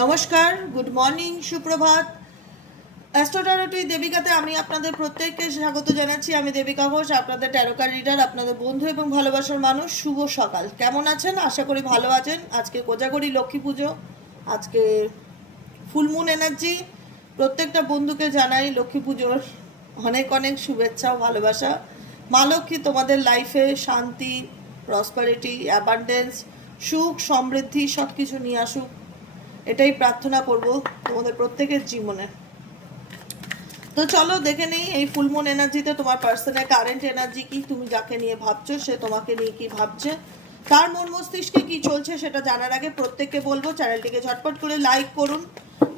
নমস্কার, good morning, সুপ্রভাত। অ্যাস্ট্রোটারোটি দেবিকাতে আমি আপনাদের প্রত্যেককে স্বাগত জানাচ্ছি। আমি দেবিকা ঘোষ, আপনাদের ট্যারোকার রিডার আপনাদের বন্ধু এবং ভালোবাসার মানুষ। শুভ সকাল। কেমন আছেন? আশা করি ভালো আছেন। আজকে কোজাগরি লক্ষ্মী পুজো, আজকে ফুলমুন এনার্জি প্রত্যেকটা বন্ধুকে জানাই লক্ষ্মী পুজোর অনেক অনেক শুভেচ্ছা ও ভালোবাসা। মা লক্ষ্মী, তোমাদের লাইফে শান্তি প্রসপারিটি অ্যাবান্ডেন্স সুখ, সমৃদ্ধি সব কিছু নিয়ে আসুক। এটাই প্রার্থনা করব তোমাদের প্রত্যেকের জীবনে। তো চলো দেখে নেই, এই ফুলমুন এনার্জিতে তোমার পার্সনের কারেন্ট এনার্জি কি, তুমি যাকে নিয়ে ভাবছ, সে তোমাকে নিয়ে কি ভাবছে, তার মন মস্তিষ্কে কি চলছে সেটা জানার আগে প্রত্যেককে বলব চ্যানেলটিকে ঝটপট করে লাইক করুন।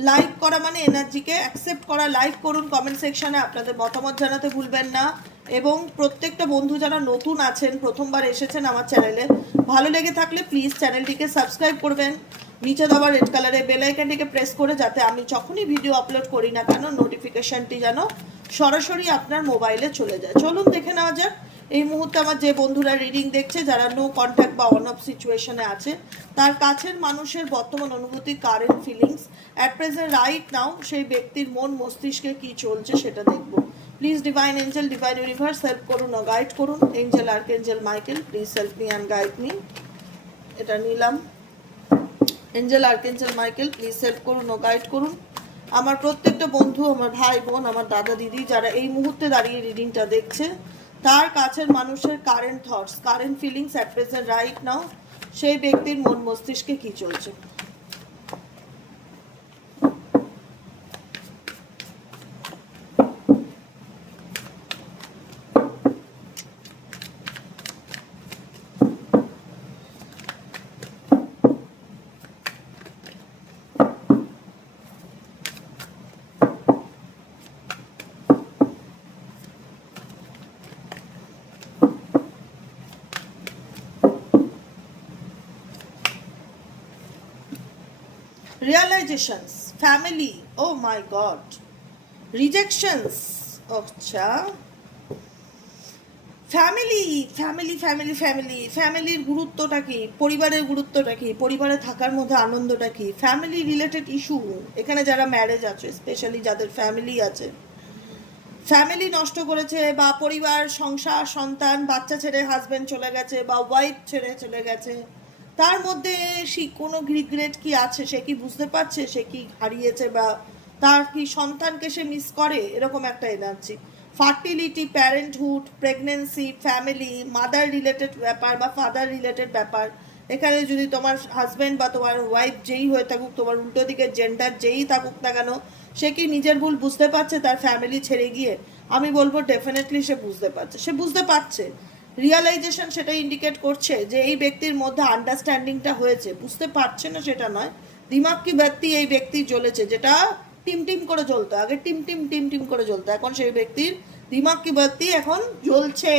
লাইক করা মানে এনার্জিকে অ্যাকসেপ্ট করা লাইক করুন কমেন্ট সেকশনে আপনাদের মতামত জানাতে ভুলবেন না। এবং প্রত্যেকটা বন্ধু যারা নতুন আছেন, প্রথমবার এসেছেন আমার চ্যানেলে ভালো লেগে থাকলে প্লিজ চ্যানেলটিকে সাবস্ক্রাইব করবেন। নিচে দেওয়া রেড কালারের বেল আইকনটিকে প্রেস করে যাতে আমি যখনই ভিডিও আপলোড করি না কেন নোটিফিকেশনটি যেন সরাসরি আপনার মোবাইলে চলে যায়। চলুন দেখে নেওয়া যাক। এই মুহূর্তে আমার যে বন্ধুরা রিডিং দেখছে, যারা নো কন্ট্যাক্ট বা অন অফ সিচুয়েশনে আছে, তার কাছের মানুষের বর্তমান অনুভূতি current feelings at present right now সেই ব্যক্তির মন, মস্তিষ্কে কি চলছে সেটা দেখব। Please divine angel divine universe help করুন গাইড করুন। Angel archangel Michael please help me and guide me এটা নিলাম। Angel archangel Michael please help করুন ও গাইড করুন। আমার প্রত্যেকটা বন্ধু, আমার ভাই, বোন, আমার দাদা, দিদি, যারা এই মুহূর্তে দাঁড়িয়ে রিডিংটা দেখছে, তার কাছের মানুষের current thoughts current feelings at present right now সেই ব্যক্তির মন মস্তিষ্কে কি চলছে? Realizations family oh my god rejections আচ্ছা ফ্যামিলি ফ্যামিলি ফ্যামিলি ফ্যামিলি ফ্যামিলির গুরুত্বটা কি? পরিবারের গুরুত্বটা কি? পরিবারে থাকার মধ্যে আনন্দটা কি? ফ্যামিলি রিলেটেড ইস্যু এখানে যারা ম্যারেজ আছে স্পেশালি যাদের ফ্যামিলি আছে ফ্যামিলি নষ্ট করেছে বা পরিবার, সংসার, সন্তান, বাচ্চা ছেড়ে হাজবেন্ড চলে গেছে বা ওয়াইফ ছেড়ে চলে গেছে তার মধ্যে সে কোনো রিগ্রেট কি আছে? সে কি বুঝতে পারছে? সে কি হারিয়েছে বা তার কি সন্তানকে সে মিস করে? এরকম একটা energy fertility parenthood pregnancy family mother related ব্যাপার বা ফাদার রিলেটেড ব্যাপার। এখানে যদি তোমার হাজব্যান্ড বা তোমার ওয়াইফ যেই হয়ে থাকুক, তোমার উল্টো দিকের জেন্ডার যেই থাকুক না কেন, সে কি নিজের ভুল বুঝতে পারছে? তার ফ্যামিলি ছেড়ে গিয়ে? আমি বলব ডেফিনেটলি সে বুঝতে পারছে। সে বুঝতে পারছে। রিয়ালাইজেশন সেটা ইন্ডিকেট করছে যে এই ব্যক্তির মধ্যে আন্ডারস্ট্যান্ডিংটা হয়েছে। বুঝতে পারছে না সেটা নয়। দিমাগ কি ব্যক্তি এই ব্যক্তি জ্বলেছে? যেটা টিম টিম করে জ্বলতো। আগে টিম টিম টিম টিম করে জ্বলতো। এখন সেই ব্যক্তির দিমাগ কি ব্যক্তি এখন জ্বলছে?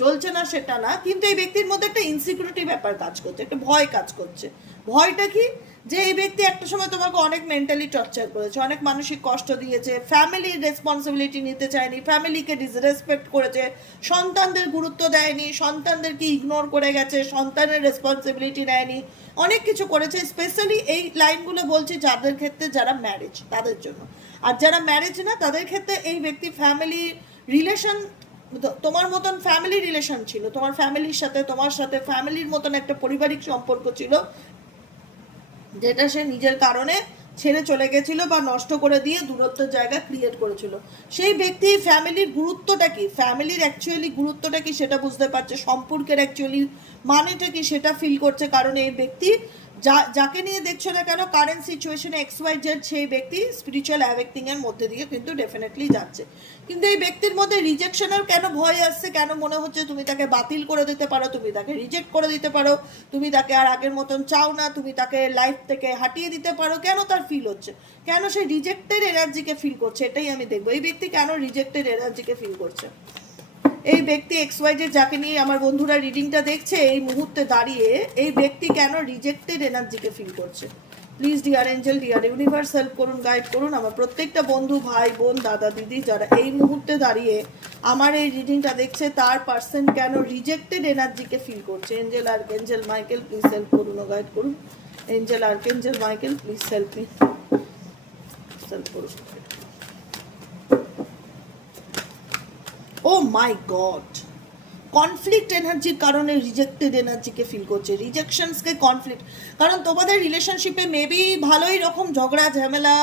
জ্বলছে না সেটা না। কিন্তু এই ব্যক্তির মধ্যে একটা ইনসিকিউরিটি ব্যাপার কাজ করছে, একটা ভয় কাজ করছে। ভয়টা কি? যে এই ব্যক্তি একটা সময় তোমাকে অনেক মেন্টালি টর্চার করেছে, অনেক মানসিক কষ্ট দিয়েছে ফ্যামিলির রেসপন্সিবিলিটি নিতে চায়নি ফ্যামিলিকে ডিসরেসপেক্ট করেছে, সন্তানদের গুরুত্ব দেয়নি, সন্তানদেরকে ইগনোর করে গেছে, সন্তানের রেসপন্সিবিলিটি নেয়নি, অনেক কিছু করেছে স্পেশালি এই লাইনগুলো বলছি যাদের ক্ষেত্রে যারা ম্যারেজ তাদের জন্য। আর যারা ম্যারেজ না, তাদের ক্ষেত্রে এই ব্যক্তি ফ্যামিলি রিলেশন তোমার মতন ফ্যামিলি রিলেশন ছিল, তোমার ফ্যামিলির সাথে, তোমার সাথে ফ্যামিলির মতন একটা পারিবারিক সম্পর্ক ছিল যেটা সে নিজের কারণে ছেড়ে চলে গেছিল বা নষ্ট করে দিয়ে দূরত্বের জায়গা ক্রিয়েট করেছিল। সেই ব্যক্তি ফ্যামিলির গুরুত্বটা কি? ফ্যামিলির অ্যাকচুয়ালি গুরুত্বটা কি সেটা বুঝতে পারছে, সম্পর্কের অ্যাকচুয়ালি মানেটা কি সেটা ফিল করছে, কারণ এই ব্যক্তি যা, যাকে নিয়ে দেখছ না কেন কারেন্ট সিচুয়েশনে এক্স ওয়াই জেড সেই ব্যক্তি স্পিরিচুয়াল অ্যাওয়েক্টিং এর মধ্যে দিয়ে কিন্তু ডেফিনেটলি যাচ্ছে। কিন্তু এই ব্যক্তির মধ্যে রিজেকশনের কেন ভয় আসছে, কেন মনে হচ্ছে তুমি তাকে বাতিল করে দিতে পারো, তুমি তাকে রিজেক্ট করে দিতে পারো, তুমি তাকে আর আগের মতন চাও না, তুমি তাকে লাইফ থেকে হাঁটিয়ে দিতে পারো, কেন তার ফিল হচ্ছে? কেন সে রিজেক্টেড এনার্জিকে ফিল করছে? এটাই আমি দেখব। এই ব্যক্তি কেন রিজেক্টেড এনার্জিকে ফিল করছে? এই ব্যক্তি এক্স ওয়াই জেড যাকে নিয়ে আমার বন্ধুরা রিডিংটা দেখছে, এই মুহূর্তে দাঁড়িয়ে এই ব্যক্তি কেন রিজেক্টেড এনার্জিকে ফিল করছে? Please dear angel dear universe help করুন গাইড করুন। আমার প্রত্যেকটা বন্ধু, ভাই, বোন, দাদা, দিদি, যারা এই মুহূর্তে দাঁড়িয়ে আমার এই রিডিংটা দেখছে, তার পার্সন কেন রিজেক্টেড এনার্জিকে ফিল করছে? এঞ্জেল আর এঞ্জেল মাইকেল প্লিজ হেল্প করুন গাইড করুন। Angel R archangel Michael please help me help করুন। ও মাই গড কনফ্লিক্ট এনার্জির কারণে রিজেক্টেড এনার্জিকে ফিল করছে। রিজেকশনসকে কনফ্লিক্ট কারণ তোমাদের রিলেশনশিপে মেবি ভালোই রকম ঝগড়া, ঝামেলা,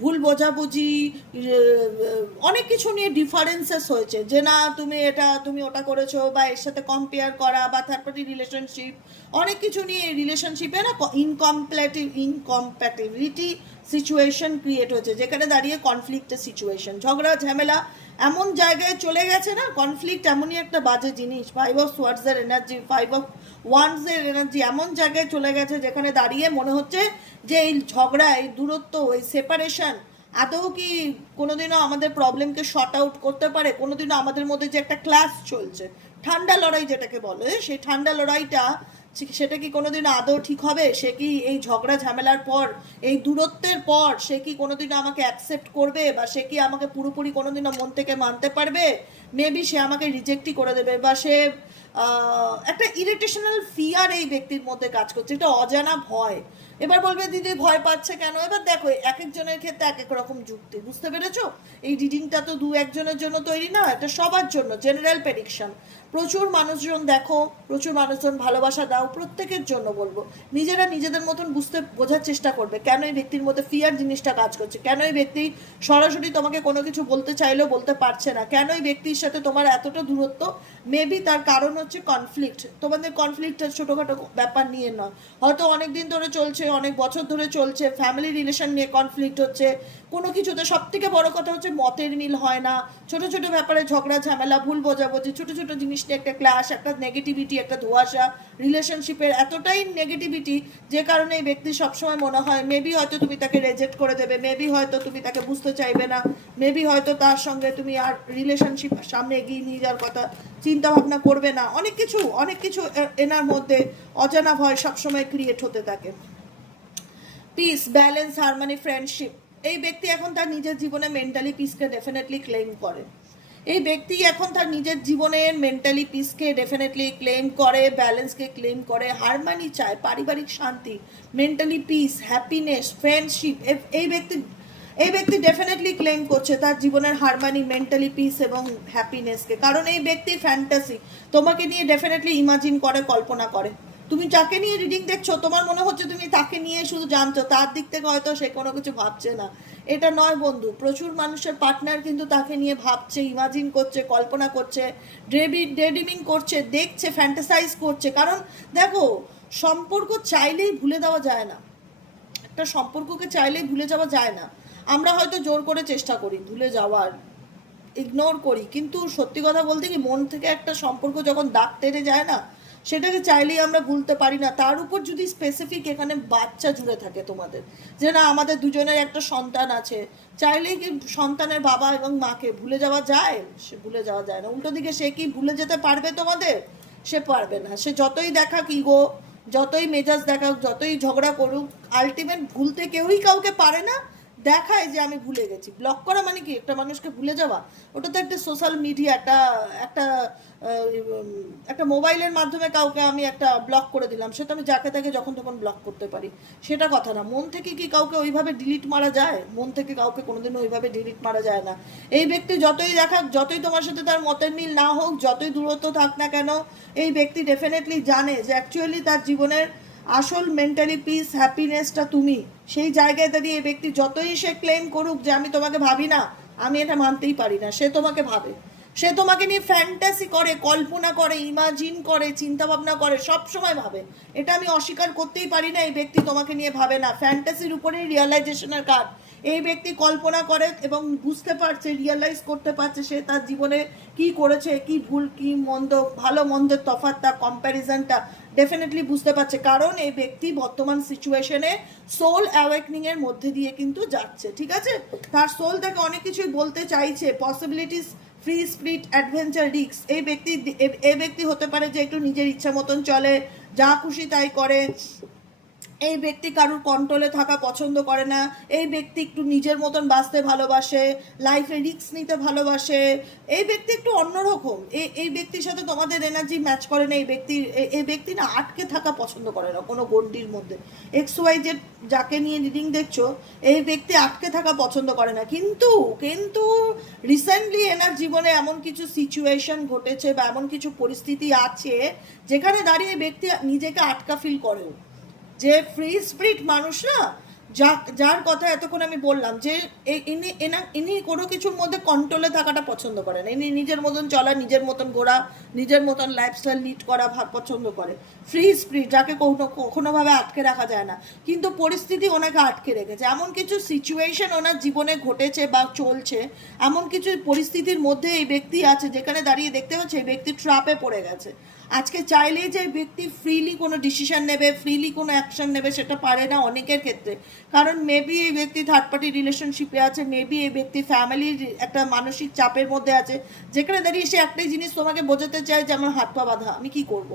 ভুল বোঝাবুঝি অনেক কিছু নিয়ে ডিফারেন্সেস হয়েছে। যে না, তুমি এটা, তুমি ওটা করেছ বা এর সাথে কম্পেয়ার করা বা থার্ড পার্টি রিলেশনশিপ অনেক কিছু নিয়ে রিলেশনশিপে না ইনকমপ্যাটিভ ইনকম্প্যাটিবিলিটি সিচুয়েশন ক্রিয়েট হয়েছে। যেখানে দাঁড়িয়ে কনফ্লিক্টের সিচুয়েশন ঝগড়া, ঝামেলা এমন জায়গায় চলে গেছে না কনফ্লিক্ট এমনই একটা বাজে জিনিস ফাইভ অফ সোয়ার্ডসের এনার্জি ফাইভ অফ ওয়ান্সের এনার্জি এমন জায়গায় চলে গেছে যেখানে দাঁড়িয়ে মনে হচ্ছে যে এই ঝগড়া, এই দূরত্ব, এই সেপারেশন আদৌ কি কোনোদিনও আমাদের প্রবলেমকে শর্ট আউট করতে পারে? কোনোদিনও আমাদের মধ্যে যে একটা ক্লাস চলছে। ঠান্ডা লড়াই যেটাকে বলে, সেই ঠান্ডা লড়াইটা সেটা কি কোনোদিন আদৌ ঠিক হবে? সে কি এই ঝগড়া ঝামেলার পর, এই দূরত্বের পর সে কি কোনোদিন আমাকে অ্যাকসেপ্ট করবে বা সে কি আমাকে পুরোপুরি কোনোদিনও মন থেকে মানতে পারবে? মেবি সে আমাকে রিজেক্টই করে দেবে বা সে একটা ইরিটেশনাল ফিয়ার এই ব্যক্তির মধ্যে কাজ করছে, এটা অজানা ভয়। এবার বলবে, দিদি, ভয় পাচ্ছে কেন? এবার দেখো, এক একজনের ক্ষেত্রে এক এক রকম যুক্তি, বুঝতে পেরেছ? এই রিডিংটা তো দু একজনের জন্য তৈরি না, এটা সবার জন্য জেনারেল প্রেডিকশন প্রচুর মানুষজন দেখো, প্রচুর মানুষজন ভালোবাসা দাও, প্রত্যেকের জন্য বলব। নিজেরা নিজেদের মতন বুঝতে, বোঝার চেষ্টা করবে, কেন এই ব্যক্তির মধ্যে ফিয়ার জিনিসটা কাজ করছে? কেন এই ব্যক্তি সরাসরি তোমাকে কোনো কিছু বলতে চাইলেও বলতে পারছে না? কেন এই ব্যক্তির সাথে তোমার এতটা দূরত্ব? মেবি তার কারণ হচ্ছে কনফ্লিক্ট তোমাদের কনফ্লিক্টটা ছোটোখাটো ব্যাপার নিয়ে নয়। হয়তো অনেক দিন ধরে চলছে, অনেক বছর ধরে চলছে ফ্যামিলি রিলেশন নিয়ে কনফ্লিক্ট হচ্ছে কোনো কিছুতে সব থেকে বড় কথা হচ্ছে মতের মিল হয় না। ছোট ছোট ব্যাপারে ঝগড়া, ঝামেলা, ভুল বোঝাবুঝি, ছোট ছোট জিনিস নিয়ে একটা ক্লাস একটা নেগেটিভিটি একটা ধোয়াশা রিলেশনশিপের এতটাই নেগেটিভিটি যে কারণে এই ব্যক্তি সবসময় মনে হয় মেবি হয়তো তুমি তাকে রেজেক্ট করে দেবে মেবি হয়তো তুমি তাকে বুঝতে চাইবে না মেবি হয়তো তার সঙ্গে তুমি আর রিলেশনশিপ সামনে এগিয়ে নিয়ে যাওয়ার কথা চিন্তা ভাবনা করবে না। অনেক কিছু অনেক কিছু এনার মধ্যে অজানা ভয় সবসময় ক্রিয়েট হতে থাকে। পিস ব্যালেন্স হারমানি ফ্রেন্ডশিপ এই ব্যক্তি এখন তার নিজের জীবনে মেন্টালি পিসকে ডেফিনেটলি ক্লেম করে। এই ব্যক্তি এখন তার নিজের জীবনের মেন্টালি পিসকে ডেফিনেটলি ক্লেম করে ব্যালেন্সকে ক্লেম করে হারমানি চায়, পারিবারিক শান্তি মেন্টালি পিস হ্যাপিনেস ফ্রেন্ডশিপ এই ব্যক্তি এই ব্যক্তি ডেফিনেটলি ক্লেম করছে তার জীবনের হারমানি মেন্টালি পিস এবং হ্যাপিনেসকে কারণ এই ব্যক্তি ফ্যান্টাসি তোমাকে নিয়ে ডেফিনেটলি ইমাজিন করে, কল্পনা করে। তুমি যাকে নিয়ে রিডিং দেখছ, তোমার মনে হচ্ছে তুমি তাকে নিয়ে শুধু জানছো, তার দিক থেকে হয়তো সে কোনো কিছু ভাবছে না। এটা নয় বন্ধু, প্রচুর মানুষের পার্টনার কিন্তু তাকে নিয়ে ভাবছে ইমাজিন করছে, কল্পনা করছে ডেবি ডেডিমিং করছে, দেখছে ফ্যান্টাসাইজ করছে। কারণ দেখো, সম্পর্ক চাইলেই ভুলে দেওয়া যায় না। একটা সম্পর্ককে চাইলেই ভুলে যাওয়া যায় না। আমরা হয়তো জোর করে চেষ্টা করি, ভুলে যাওয়ার ইগনোর করি। কিন্তু সত্যি কথা বলতে কি, মন থেকে একটা সম্পর্ক যখন দাগ টেনে যায় না সেটাকে চাইলেই আমরা ভুলতে পারি না। তার উপর যদি স্পেসিফিক এখানে বাচ্চা জুড়ে থাকে তোমাদের, যে না আমাদের দুজনের একটা সন্তান আছে, চাইলেই কি সন্তানের বাবা এবং মাকে ভুলে যাওয়া যায়? সে ভুলে যাওয়া যায় না। উল্টো দিকে সে কি ভুলে যেতে পারবে তোমাদের? সে পারবে না। সে যতই দেখাক গো যতই মেজাজ দেখাক, যতই ঝগড়া করুক আলটিমেট ভুলতে কেউই কাউকে পারে না। দেখায় যে আমি ভুলে গেছি। ব্লক করা মানে কি? একটা মানুষকে ভুলে যাওয়া? ওটা তো একটা সোশ্যাল মিডিয়া একটা একটা একটা মোবাইলের মাধ্যমে কাউকে আমি একটা ব্লক করে দিলাম। সেটা আমি যাকে তাকে যখন তখন ব্লক করতে পারি। সেটা কথা না। মন থেকে কি কাউকে ওইভাবে ডিলিট মারা যায়? মন থেকে কাউকে কোনোদিনও ওইভাবে ডিলিট মারা যায় না। এই ব্যক্তি যতই দেখাক, যতই তোমার সাথে তার মতের মিল না হোক, যতই দূরত্ব থাক না কেন, এই ব্যক্তি ডেফিনেটলি জানে যে অ্যাকচুয়ালি তার জীবনের আসল মেন্টালি পিস হ্যাপিনেসটা তুমি। সেই জায়গায় দাঁড়িয়ে এই ব্যক্তি যতই সে ক্লেম করুক যে আমি তোমাকে ভাবি না, আমি এটা মানতেই পারি না, সে তোমাকে ভাবে। সে তোমাকে নিয়ে ফ্যান্টাসি করে, কল্পনা করে ইমাজিন করে চিন্তা ভাবনা করে সব সময় ভাবে। এটা আমি অস্বীকার করতেই পারি না, এই ব্যক্তি তোমাকে নিয়ে ভাবে না। ফ্যান্টাসির উপরেই রিয়ালাইজেশনের কাজ। এই ব্যক্তি কল্পনা করে এবং বুঝতে পারছে রিয়েলাইজ করতে পারছে সে তার জীবনে কি করেছে, কি ভুল, কি মন্দ, ভালো মন্দের তফাৎটা কম্প্যারিজনটা ডেফিনেটলি বুঝতে পারছে, কারণ এই ব্যক্তি বর্তমান সিচুয়েশনে সোল অ্যাওয়েকনিং এর মধ্যে দিয়ে কিন্তু যাচ্ছে, ঠিক আছে? তার সোল তাকে অনেক কিছুই বলতে চাইছে পসিবিলিটিস ফ্রি স্পিরিট অ্যাডভেঞ্চার রিক্স এই ব্যক্তি এই ব্যক্তি হতে পারে যে একটু নিজের ইচ্ছা মতন চলে, যা খুশি তাই করে। এই ব্যক্তি কারুর কন্ট্রোলে থাকা পছন্দ করে না, এই ব্যক্তি একটু নিজের মতন বাঁচতে ভালোবাসে লাইফে রিস্ক নিতে ভালোবাসে, এই ব্যক্তি একটু অন্যরকম। এই এই ব্যক্তির সাথে তোমাদের এনার্জি ম্যাচ করে না, এই ব্যক্তি, এ- এই ব্যক্তি না আটকে থাকা পছন্দ করে না কোনো গণ্ডির মধ্যে। এক্স ওয়াই যে যাকে নিয়ে রিডিং দেখছ, এই ব্যক্তি আটকে থাকা পছন্দ করে না। কিন্তু কিন্তু রিসেন্টলি এনার জীবনে এমন কিছু সিচুয়েশন ঘটেছে বা এমন কিছু পরিস্থিতি আছে, যেখানে দাঁড়িয়ে ব্যক্তি নিজেকে আটকা ফিল করেও। যে ফ্রি স্পিরিট মানুষ না, যা, যার কথা এতক্ষণ আমি বললাম, যে ইনি, এনা, ইনি কোনো কিছুর মধ্যে কন্ট্রোলে থাকাটা পছন্দ করেন ইনি নিজের মতন চলা, নিজের মতন ঘোরা, নিজের মতন লাইফস্টাইল লিড করা পছন্দ করে। ফ্রি স্পিরিট যাকে কোনো কখনোভাবে আটকে রাখা যায় না। কিন্তু পরিস্থিতি ওনাকে আটকে রেখেছে। এমন কিছু সিচুয়েশন ওনার জীবনে ঘটেছে বা চলছে, এমন কিছু পরিস্থিতির মধ্যে এই ব্যক্তি আছে, যেখানে দাঁড়িয়ে দেখতে পাচ্ছে, এই ব্যক্তি ট্রাপে পড়ে গেছে। আজকে চাইলেই যে ব্যক্তি ফ্রিলি কোনো ডিসিশন নেবে ফ্রিলি কোনো অ্যাকশন নেবে সেটা পারে না অনেকের ক্ষেত্রে। কারণ মেবি এই ব্যক্তি থার্ড পার্টি রিলেশনশিপে আছে মেবি এই ব্যক্তি ফ্যামিলির একটা মানসিক চাপের মধ্যে আছে। যেখানে দাঁড়িয়ে সে একটাই জিনিস তোমাকে বোঝাতে চায় যে আমার হাত পা বাঁধা, আমি কি করব।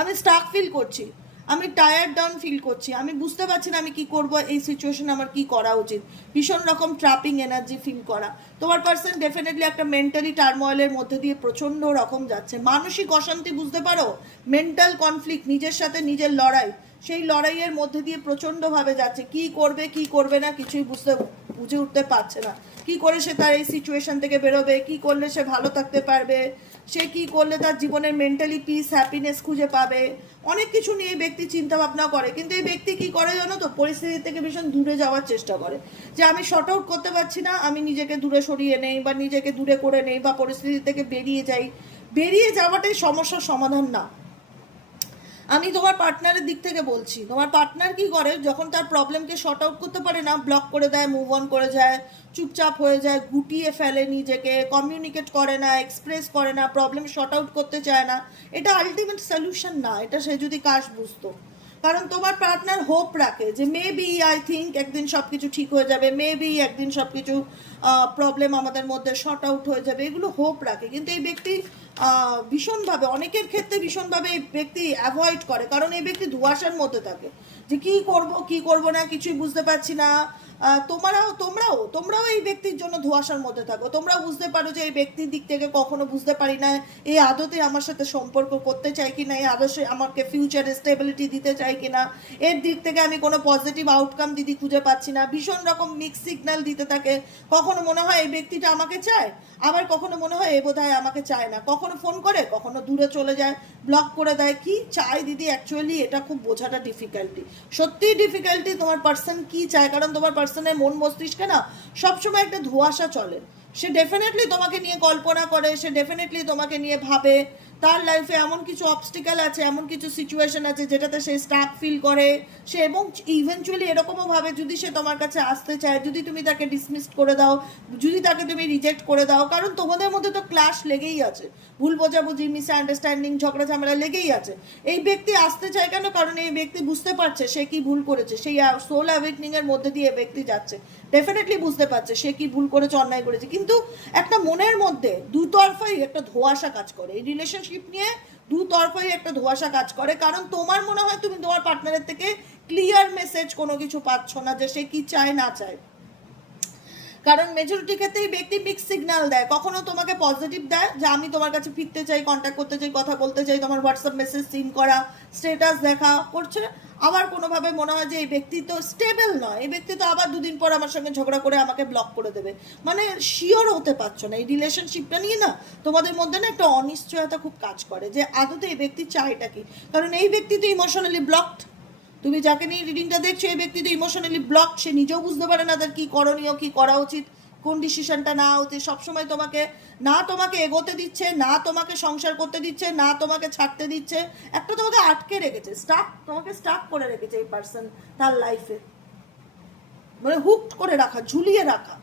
আমি স্টাক ফিল করছি। আমি টায়ার্ড ডাউন ফিল করছি। আমি বুঝতে পারছি না আমি কি করব, এই সিচুয়েশন আমার কি করা উচিত। ভীষণ রকম ট্রাপিং এনার্জি ফিল করা। তোমার পার্সন ডেফিনেটলি একটা মেন্টালি টার্ময়েলের মধ্যে দিয়ে প্রচণ্ড রকম যাচ্ছে। মানসিক অশান্তি বুঝতে পারো? মেন্টাল কনফ্লিক্ট নিজের সাথে নিজের লড়াই। সেই লড়াইয়ের মধ্যে দিয়ে প্রচণ্ডভাবে যাচ্ছে। কি করবে কি করবে না কিছুই বুঝতে, বুঝে উঠতে পারছে না। কি করে সে তার এই সিচুয়েশন থেকে বেরোবে? কি করলে সে ভালো থাকতে পারবে? সে কি করলে তার জীবনের মেন্টালি পিস হ্যাপিনেস খুঁজে পাবে? অনেক কিছু নিয়ে ব্যক্তি চিন্তা ভাবনা করে, কিন্তু এই ব্যক্তি কি করে জানো তো? পরিস্থিতি থেকে ভীষণ দূরে যাওয়ার চেষ্টা করে। যে আমি শর্ট আউট করতে পারছি না, আমি নিজেকে দূরে সরিয়ে নেই বা নিজেকে দূরে করে নেই বা পরিস্থিতি থেকে বেরিয়ে যাই। বেরিয়ে যাওয়াটাই সমস্যার সমাধান না। আমি তোমার পার্টনারের দিক থেকে বলছি। তোমার পার্টনার কি করে? যখন তার প্রবলেমকে শর্ট আউট করতে পারে না ব্লক করে দেয় মুভ অন করে যায়, চুপচাপ হয়ে যায়, গুটিয়ে ফেলে নিজেকে কমিউনিকেট করে না এক্সপ্রেস করে না প্রবলেম শর্ট আউট করতে চায় না, এটা আলটিমেট সলিউশন না, এটা সে যদি কাজ বুঝতো। কারণ তোমার পার্টনার হোপ রাখে যে মেবি আই থিঙ্ক একদিন সব কিছু ঠিক হয়ে যাবে মেবি একদিন সব কিছু প্রবলেম আমাদের মধ্যে শর্ট আউট হয়ে যাবে, এগুলো হোপ রাখে। কিন্তু এই ব্যক্তি ভীষণভাবে, অনেকের ক্ষেত্রে ভীষণভাবে এই ব্যক্তি অ্যাভয়েড করে, কারণ এই ব্যক্তি ধোঁয়াশার মধ্যে থাকে। যে কি করব কি করব না, কিছুই বুঝতে পারছি না। তোমরাও তোমরাও তোমরাও এই ব্যক্তির জন্য ধোঁয়াশার মধ্যে থাকো। তোমরাও বুঝতে পারো যে এই ব্যক্তির দিক থেকে কখনো বুঝতে পারি না, এই আদতে আমার সাথে সম্পর্ক করতে চাই কি না এই আদর্শে আমাকে ফিউচারে স্টেবিলিটি দিতে চাই কি না এর দিক থেকে আমি কোনো পজিটিভ আউটকাম দিদি খুঁজে পাচ্ছি না। ভীষণ রকম মিক্স সিগন্যাল দিতে থাকে। কখনো মনে হয় এই ব্যক্তিটা আমাকে চায়, আবার কখনো মনে হয় এ বোধহয় আমাকে চায় না। কখনো ফোন করে, কখনো দূরে চলে যায় ব্লক করে দেয়। কি চায় দিদি? অ্যাকচুয়ালি এটা খুব বোঝাটা ডিফিকাল্টি সত্যিই ডিফিকাল্টি তোমার পার্সন কি চায়? কারণ তোমার পার্সনের মন মস্তিষ্কে না সবসময় একটা ধোঁয়াশা চলে। সে ডেফিনেটলি তোমাকে নিয়ে কল্পনা করে, সে ডেফিনেটলি তোমাকে নিয়ে ভাবে। তার লাইফে এমন কিছু অবস্টিক্যাল আছে, এমন কিছু সিচুয়েশন আছে যেটাতে সে স্টাক ফিল করে। সে এবং ইভেনচুয়ালি এরকমও ভাবে যদি সে তোমার কাছে আসতে চায়, যদি তুমি তাকে ডিসমিস করে দাও, যদি তাকে তুমি রিজেক্ট করে দাও, কারণ তোমাদের মধ্যে তো ক্লাশ লেগেই আছে। ভুল বোঝাবুঝি মিস আন্ডারস্ট্যান্ডিং ঝগড়া ঝামেলা লেগেই আছে। এই ব্যক্তি আসতে চায় কেন? কারণ এই ব্যক্তি বুঝতে পারছে সে কি ভুল করেছে। সেই সোল অ্যাওয়েকনিং এর মধ্যে দিয়ে ব্যক্তি যাচ্ছে। ডেফিনেটলি বুঝতে পারছে সে কি ভুল করেছে, অন্যায় করেছে। কিন্তু একটা মনের মধ্যে দুতরফাই একটা ধোঁয়াশা কাজ করে। এই রিলেশনশিপ নিয়ে দুতরফাই একটা ধোঁয়াশা কাজ করে। কারণ তোমার মনে হয় তুমি তোমার পার্টনারের থেকে ক্লিয়ার মেসেজ কোনো কিছু পাচ্ছ না যে সে কি চায়, না চায়। কারণ মেজরিটি ক্ষেত্রেই ব্যক্তি মিক্স সিগন্যাল দেয়। কখনো তোমাকে পজিটিভ দেয় যে আমি তোমার কাছে ফিরতে চাই কন্ট্যাক্ট করতে চাই, কথা বলতে চাই, তোমার হোয়াটসঅ্যাপ মেসেজ সিন করা স্টেটাস দেখা, করছে আবার কোনোভাবে মনে হয় যে এই ব্যক্তি তো স্টেবল নয়। এই ব্যক্তি তো আবার দুদিন পর আমার সঙ্গে ঝগড়া করে আমাকে ব্লক করে দেবে। মানে শিওর হতে পারছ না। এই রিলেশনশিপটা নিয়ে না তোমাদের মধ্যে না একটা অনিশ্চয়তা খুব কাজ করে যে আদতে এই ব্যক্তি চায়টা কি? কারণ এই ব্যক্তি তো ইমোশনালি ব্লকড তুমি যাকে নিয়ে রিডিংটা দেখছ, এই ব্যক্তি তো ইমোশনালি ব্লক সে নিজেও বুঝতে পারে না তার কি করণীয়, কি করা উচিত, কোন ডিসিশনটা না উচিত। সবসময় তোমাকে, না তোমাকে এগোতে দিচ্ছে, না তোমাকে সংসার করতে দিচ্ছে, না তোমাকে ছাড়তে দিচ্ছে, একটা তোমাকে আটকে রেখেছে স্টাক তোমাকে স্টাক করে রেখেছে এই পার্সন তার লাইফে মানে হুক করে রাখা, ঝুলিয়ে রাখা।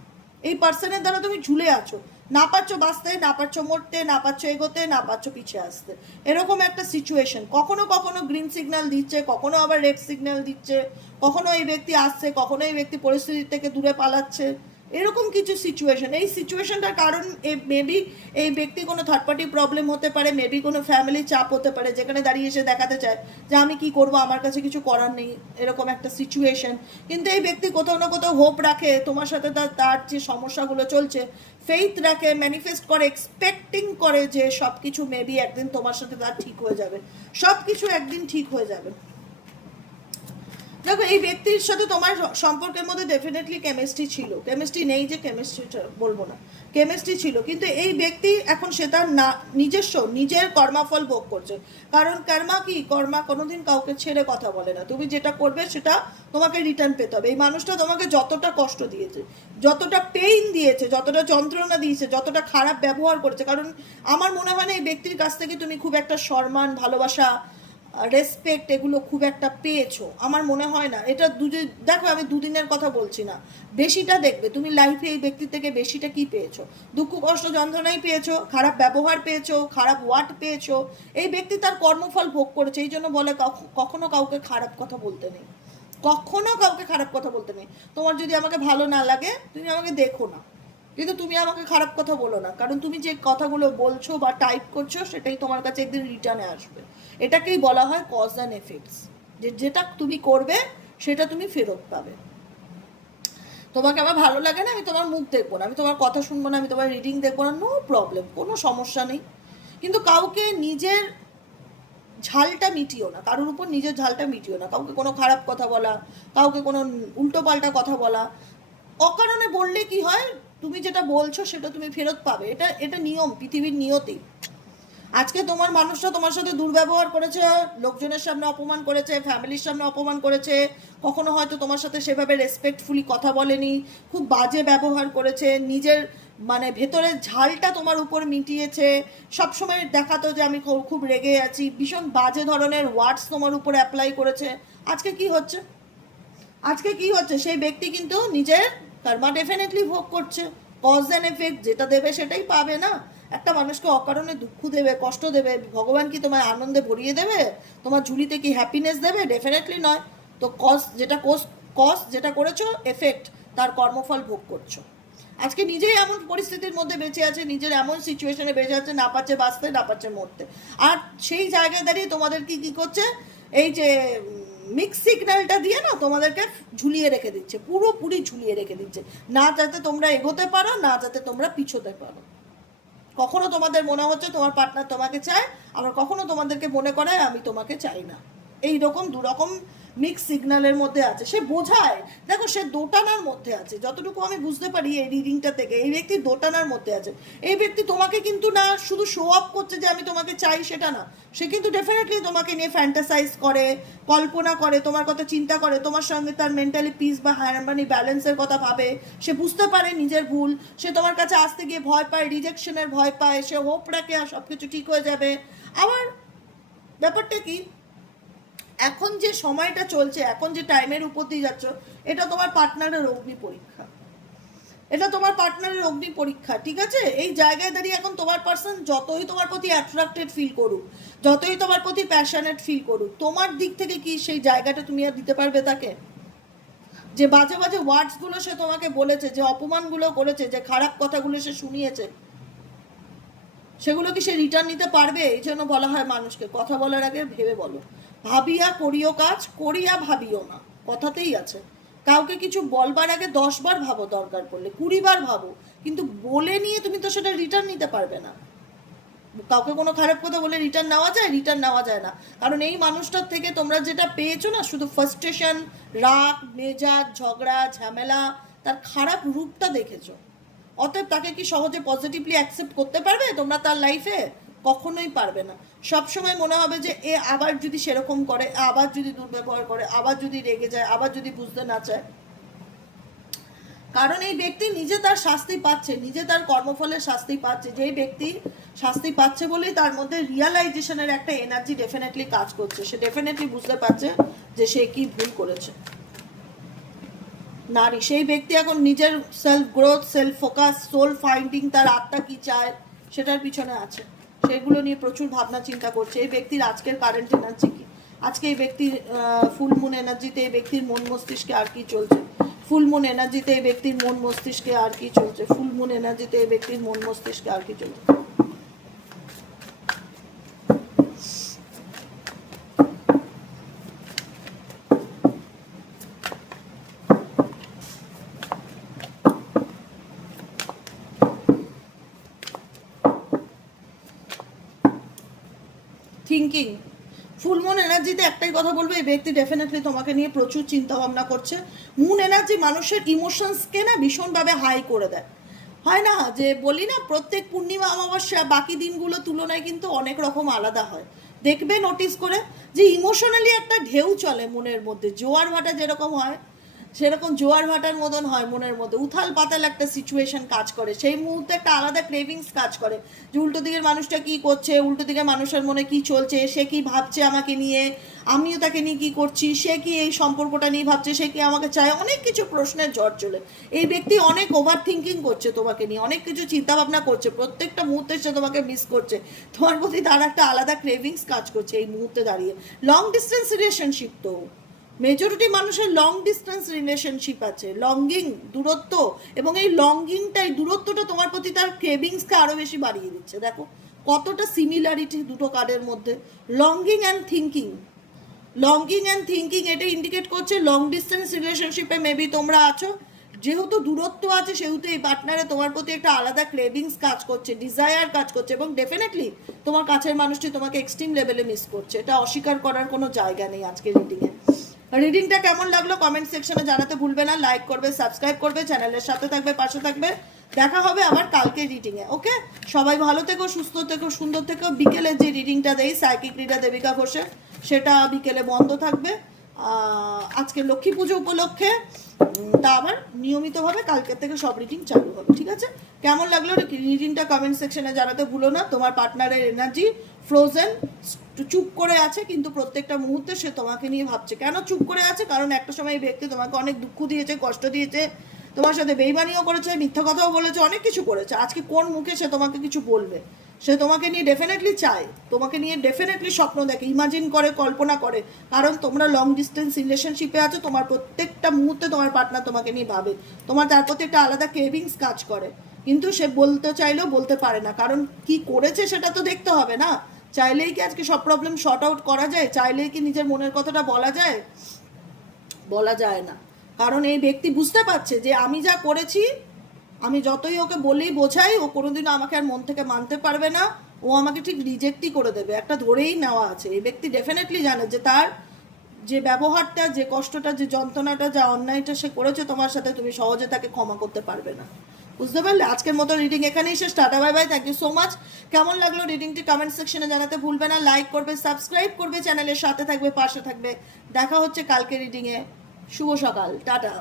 এই পার্সনের দ্বারা তুমি ঝুলে আছো। না পারছ বাঁচতে, না পারছ মরতে, না পারছ এগোতে, না পারছ পিছিয়ে আসতে। এরকম একটা সিচুয়েশন কখনো কখনো গ্রিন সিগন্যাল দিচ্ছে, কখনো আবার রেড সিগন্যাল দিচ্ছে, কখনো এই ব্যক্তি আসছে, কখনো এই ব্যক্তি পরিস্থিতি থেকে দূরে পালাচ্ছে। এরকম কিছু সিচুয়েশন এই সিচুয়েশনটার কারণ মেবি এই ব্যক্তি কোনো থার্ড পার্টি প্রবলেম হতে পারে মেবি কোনো ফ্যামিলি চাপ হতে পারে, যেখানে দাঁড়িয়ে এসে দেখাতে চায় যে আমি কি করব, আমার কাছে কিছু করার নেই, এরকম একটা সিচুয়েশন কিন্তু এই ব্যক্তি কোথাও না কোথাও হোপ রাখে, তোমার সাথে তার তার যে সমস্যাগুলো চলছে ফেইথ রাখে ম্যানিফেস্ট করে এক্সপেক্টিং করে যে সব কিছু মেবি একদিন তোমার সাথে তার ঠিক হয়ে যাবে। সব কিছু একদিন ঠিক হয়ে যাবে। দেখো, এই ব্যক্তির সাথে তোমার সম্পর্কের মধ্যে ডেফিনেটলি কেমিস্ট্রি ছিল। কেমিস্ট্রি নেই যে কেমিস্ট্রিটা বলব না। কেমিস্ট্রি ছিল, কিন্তু এই ব্যক্তি এখন সে তার না, নিজস্ব, নিজের কর্মাফল ভোগ করছে। কারণ কর্মা কি? কর্মা কোনোদিন কাউকে ছেড়ে কথা বলে না। তুমি যেটা করবে সেটা তোমাকে রিটার্ন পেতে হবে। এই মানুষটা তোমাকে যতটা কষ্ট দিয়েছে, যতটা পেইন দিয়েছে, যতটা যন্ত্রণা দিয়েছে, যতটা খারাপ ব্যবহার করেছে, কারণ আমার মনে হয় না এই ব্যক্তির কাছ থেকে তুমি খুব একটা সম্মান, ভালোবাসা রেসপেক্ট এগুলো খুব একটা পেয়েছ। আমার মনে হয় না। এটা দুদিন দেখো, আমি দুদিনের কথা বলছি না। বেশিটা দেখবে। তুমি লাইফে এই ব্যক্তি থেকে বেশিটা কি পেয়েছ? দুঃখ, কষ্ট, যন্ত্রণাই পেয়েছ, খারাপ ব্যবহার পেয়েছ, খারাপ ওয়ার্ড পেয়েছ। এই ব্যক্তি তার কর্মফল ভোগ করেছে। এই জন্য বলে কখ- কখনো কাউকে খারাপ কথা বলতে নেই। কখনো কাউকে খারাপ কথা বলতে নেই। তোমার যদি আমাকে ভালো না লাগে, তুমি আমাকে দেখো না। কিন্তু তুমি আমাকে খারাপ কথা বলো না। কারণ তুমি যে কথাগুলো বলছো বা টাইপ করছ, সেটাই তোমার কাছে একদিন রিটার্নে আসবে। এটাকেই বলা হয় কজ অ্যান্ড এফেক্টস যে যেটা তুমি করবে, সেটা তুমি ফেরত পাবে। তোমাকে আমার ভালো লাগে না, আমি তোমার মুখ দেখব না, আমি তোমার কথা শুনব না, আমি তোমার রিডিং দেখব না নো প্রবলেম কোনো সমস্যা নেই। কিন্তু কাউকে নিজের ঝালটা মিটিও না, কারোর উপর নিজের ঝালটা মিটিও না। কাউকে কোনো খারাপ কথা বলা, কাউকে কোনো উল্টোপাল্টা কথা বলা, অকারণে বললে কি হয়, তুমি যেটা বলছো সেটা তুমি ফেরত পাবে। এটা এটা নিয়ম, পৃথিবীর নিয়তি। আজকে তোমার মানুষটা তোমার সাথে দুর্ব্যবহার করেছে, লোকজনের সামনে অপমান করেছে, ফ্যামিলির সামনে অপমান করেছে, কখনো হয়তো তোমার সাথে সেভাবে রেসপেক্টফুলি কথা বলেনি, খুব বাজে ব্যবহার করেছে, নিজের মানে ভেতরের ঝালটা তোমার উপর মিটিয়েছে, সবসময় দেখাতো যে আমি খুব- খুব রেগে আছি, ভীষণ বাজে ধরনের ওয়ার্ডস তোমার উপর অ্যাপ্লাই করেছে। আজকে কি হচ্ছে? আজকে কি হচ্ছে? সেই ব্যক্তি কিন্তু নিজের কর্মা ডেফিনেটলি ভোগ করছে। কজ অ্যান্ড এফেক্ট যেটা দেবে সেটাই পাবে না। একটা মানুষকে অকারণে দুঃখ দেবে, কষ্ট দেবে, ভগবান কি তোমায় আনন্দে ভরিয়ে দেবে? তোমার ঝুলিতে কি হ্যাপিনেস দেবে? ডেফিনেটলি নয়। তো কস যেটা কোস কস যেটা করেছ এফেক্ট তার কর্মফল ভোগ করছ। আজকে নিজেই এমন পরিস্থিতির মধ্যে বেঁচে আছে, নিজের এমন সিচুয়েশনে বেঁচে আছে, না পাচ্ছে বাঁচতে, না পাচ্ছে মরতে। আর সেই জায়গায় দাঁড়িয়ে তোমাদের কি কি করছে? এই যে মিক্স সিগন্যালটা দিয়ে না তোমাদেরকে ঝুলিয়ে রেখে দিচ্ছে, পুরোপুরি ঝুলিয়ে রেখে দিচ্ছে। না যাতে তোমরা এগোতে পারো, না যাতে তোমরা পিছোতে পারো। কখনো তোমাদের মনে হচ্ছে তোমার পার্টনার তোমাকে চায়, আবার কখনো তোমাদেরকে মনে করে আমি তোমাকে চাই না। এই রকম দুরকম মিক্স সিগন্যালের মধ্যে আছে। সে বোঝায়। দেখো, সে দোটানার মধ্যে আছে। যতটুকু আমি বুঝতে পারি এই রিডিংটা থেকে, এই ব্যক্তি দোটানার মধ্যে আছে। এই ব্যক্তি তোমাকে কিন্তু না শুধু শো আপ করছে যে আমি তোমাকে চাই সেটা না। সে কিন্তু ডেফিনেটলি তোমাকে নিয়ে ফ্যান্টাসাইজ করে, কল্পনা করে, তোমার কথা চিন্তা করে, তোমার সঙ্গে তার মেন্টালি পিস বা হ্যারাম্বানি ব্যালেন্সের কথা ভাবে। সে বুঝতে পারে নিজের ভুল। সে তোমার কাছে আসতে গিয়ে ভয় পায় রিজেকশনের ভয় পায়। সে হোপ রাখে সব কিছু ঠিক হয়ে যাবে। আবার ব্যাপারটা কি? এখন যে সময়টা চলছে, এখন যে টাইমের উপর দিয়ে যাচ্ছ, এটা তোমার পার্টনারের অগ্নি পরীক্ষা। এটা তোমার পার্টনারের অগ্নি পরীক্ষা, ঠিক আছে? এই জায়গায় দাঁড়িয়ে এখন তোমার পার্সন যতই তোমার প্রতি অ্যাট্রাক্টেড ফিল করুক, যতই তোমার প্রতি প্যাশনেট ফিল করুক, তোমার দিক থেকে কি সেই জায়গাটা তুমি আর দিতে পারবে তাকে? যে বাজে বাজে ওয়ার্ডসগুলো সে তোমাকে বলেছে, যে অপমানগুলো করেছে, যে খারাপ কথাগুলো সে শুনিয়েছে, সেগুলো কি সে রিটার্ন নিতে পারবে? এই জন্য বলা হয় মানুষকে, কথা বলার আগে ভেবে বলো। ভাবিয়া করিও কাজ, করিয়া ভাবিও না। কথাতেই আছে, কাউকে কিছু বলবার আগে দশ বার ভাবো দরকার পড়লে কুড়ি বার ভাবো, কিন্তু বলে নিয়ে তুমি তো সেটা রিটার্ন নিতে পারবে না। কাউকে কোনো খারাপ কথা বলে রিটার্ন নেওয়া যায় রিটার্ন নেওয়া যায় না। কারণ এই মানুষটার থেকে তোমরা যেটা পেয়েছ না, শুধু ফার্স্টেশন রাগ, মেজাজ, ঝগড়া, ঝামেলা, তার খারাপ রূপটা দেখেছ। অতএব তাকে কি সহজে পজিটিভলি অ্যাকসেপ্ট করতে পারবে? তোমরা তার লাইফে কখনোই পারবে না। সব সময় মনে হবে যে, এ আবার যদি সেরকম করে, আবার যদি দুর্ব্যবহার করে, আবার যদি রেগে যায়, আবার যদি বুঝতে না চায়। কারণ এই ব্যক্তি নিজে তার শাস্তি পাচ্ছে, নিজে তার কর্মফলের শাস্তি পাচ্ছে। যেই ব্যক্তি শাস্তি পাচ্ছে বলেই তার মধ্যে রিয়ালাইজেশনের একটা এনার্জি ডেফিনেটলি কাজ করছে। সে ডেফিনেটলি বুঝতে পারছে যে সে কি ভুল করেছে। নারী, সেই ব্যক্তি এখন নিজের self growth self focus soul finding তার আত্মা কি চায়, সেটার পিছনে আছে। সেগুলো নিয়ে প্রচুর ভাবনা চিন্তা করছে। এই ব্যক্তির আজকের কারেন্ট এনার্জি কি? আজকে এই ব্যক্তির ফুল মুন এনার্জিতে এই ব্যক্তির মন মস্তিষ্কে আর কি চলছে? ফুল মুন এনার্জিতে এই ব্যক্তির মন মস্তিষ্কে আর কি চলছে? ফুল মুন এনার্জিতে এই ব্যক্তির মন মস্তিষ্কে আর কি চলছে? থিঙ্কিং ফুল মুন এনার্জিতে একটাই কথা বলব, এই ব্যক্তি ডেফিনেটলি তোমাকে নিয়ে প্রচুর চিন্তা ভাবনা করছে। মুন এনার্জি মানুষের ইমোশনসকে না ভীষণভাবে হাই করে দেয়। হয় না যে বলি না, প্রত্যেক পূর্ণিমা অমাবস্যা, বাকি দিনগুলো তুলনায় কিন্তু অনেক রকম আলাদা হয়। দেখবে নোটিস করে যে ইমোশনালি একটা ঢেউ চলে মনের মধ্যে, জোয়ার ভাটা যেরকম হয় সেরকম জোয়ার ভাটার মতন হয় মনের মধ্যে। উথাল পাতাল একটা সিচুয়েশন কাজ করে। সেই মুহূর্তে একটা আলাদা ক্রেভিংস কাজ করে যে উল্টো দিকের মানুষটা কি করছে, উল্টো দিকের মানুষের মনে কি চলছে, সে কি ভাবছে আমাকে নিয়ে, আমিও তাকে নিয়ে কি করছি, সে কি এই সম্পর্কটা নিয়ে ভাবছে, সে কি আমাকে চায়? অনেক কিছু প্রশ্নের ঝড় চলে। এই ব্যক্তি অনেক ওভার থিঙ্কিং করছে তোমাকে নিয়ে, অনেক কিছু চিন্তাভাবনা করছে। প্রত্যেকটা মুহূর্তে সে তোমাকে মিস করছে। তোমার প্রতি তার একটা আলাদা ক্রেভিংস কাজ করছে এই মুহূর্তে দাঁড়িয়ে। লং ডিস্টেন্স রিলেশনশিপ তো। মেজরিটি মানুষের লং ডিস্টেন্স রিলেশনশিপ আছে। লঙ্গিং দূরত্ব, এবং এই লঙ্গিংটাই দূরত্বটা তোমার প্রতি তার ক্রেভিংসকে আরও বেশি বাড়িয়ে দিচ্ছে। দেখো, কতটা সিমিলারিটি দুটো কার্ডের মধ্যে। Longing and thinking longing and thinking এটা ইন্ডিকেট করছে লং ডিস্টেন্স রিলেশনশিপে মেবি তোমরা আছো। যেহেতু দূরত্ব আছে, সেহেতু এই পার্টনারে তোমার প্রতি একটা আলাদা ক্রেভিংস কাজ করছে ডিজায়ার কাজ করছে, এবং ডেফিনেটলি তোমার কাছের মানুষটি তোমাকে এক্সট্রিম লেভেলে মিস করছে। এটা অস্বীকার করার কোনো জায়গা নেই আজকে রিডিংয়ে রিডিংটা কেমন লাগল কমেন্ট সেকশনে জানাতে ভুলবে না লাইক করবে সাবস্ক্রাইব করবে চ্যানেলের সাথে থাকবে, পাশে থাকবে। দেখা হবে আবার কালকে রিডিংয়ে ওকে সবাই ভালো থেকো, সুস্থ থেকো, সুন্দর থেকো। বিকেলে যে রিডিংটা দেই, সাইকিক রিডার দেবিকা ঘোষের, সেটা বিকেলে বন্ধ থাকবে। আজকে লক্ষ্মী পুজো উপলক্ষে তা আবার নিয়মিতভাবে কালকে থেকে সব রিডিং চালু হবে, ঠিক আছে? কেমন লাগল রিডিংটা কমেন্ট সেকশনে জানাতে ভুলো না। তোমার পার্টনারের এনার্জি ফ্রোজেন চুপ করে আছে, কিন্তু প্রত্যেকটা মুহূর্তে সে তোমাকে নিয়ে ভাবছে। কেন চুপ করে আছে? কারণ একটা সময় ব্যক্তি তোমাকে অনেক দুঃখ দিয়েছে, কষ্ট দিয়েছে তোমার সাথে বেইমানিও করেছে, মিথ্যা কথাও বলেছে, অনেক কিছু করেছে। আজকে কোন মুখে সে তোমাকে কিছু বলবে? সে তোমাকে নিয়ে ডেফিনেটলি চায়, তোমাকে নিয়ে ডেফিনেটলি স্বপ্ন দেখে ইমাজিন করে, কল্পনা করে। কারণ তোমরা লং ডিস্টেন্স রিলেশনশিপে আছো, তোমার প্রত্যেকটা মুহূর্তে তোমার পার্টনার তোমাকে নিয়ে ভাবে। তোমার তার প্রতি একটা আলাদা ক্রেভিংস কাজ করে। কিন্তু সে বলতে চাইলেও বলতে পারে না। কারণ কি করেছে সেটা তো দেখতে হবে না। চাইলেই কি আজকে সব প্রবলেম শর্ট আউট করা যায়? চাইলেই কি নিজের মনের কথাটা বলা যায়? বলা যায় না। কারণ এই ব্যক্তি বুঝতে পারছে যে আমি যা করেছি, আমি যতই ওকে বলেই বোঝাই, ও কোনোদিনও আমাকে আর মন থেকে মানতে পারবে না। ও আমাকে ঠিক রিজেক্টই করে দেবে। একটা ধরেই নেওয়া আছে। এই ব্যক্তি ডেফিনেটলি জানে যে তার যে ব্যবহারটা, যে কষ্টটা, যে যন্ত্রণাটা, যা অন্যায়টা সে করেছে, তোমার সাথে তুমি সহজে তাকে ক্ষমা করতে পারবে না। বুঝতে পারলে? আজকের মতো রিডিং এখানেই শেষ। Tata bye bye thank you so much কেমন লাগল রিডিংটি কমেন্ট সেকশনে জানাতে ভুলবে না। লাইক করবে সাবস্ক্রাইব করবে চ্যানেলের সাথে থাকবে, পাশে থাকবে। দেখা হচ্ছে কালকে রিডিংয়ে শুভ সকাল টাটা।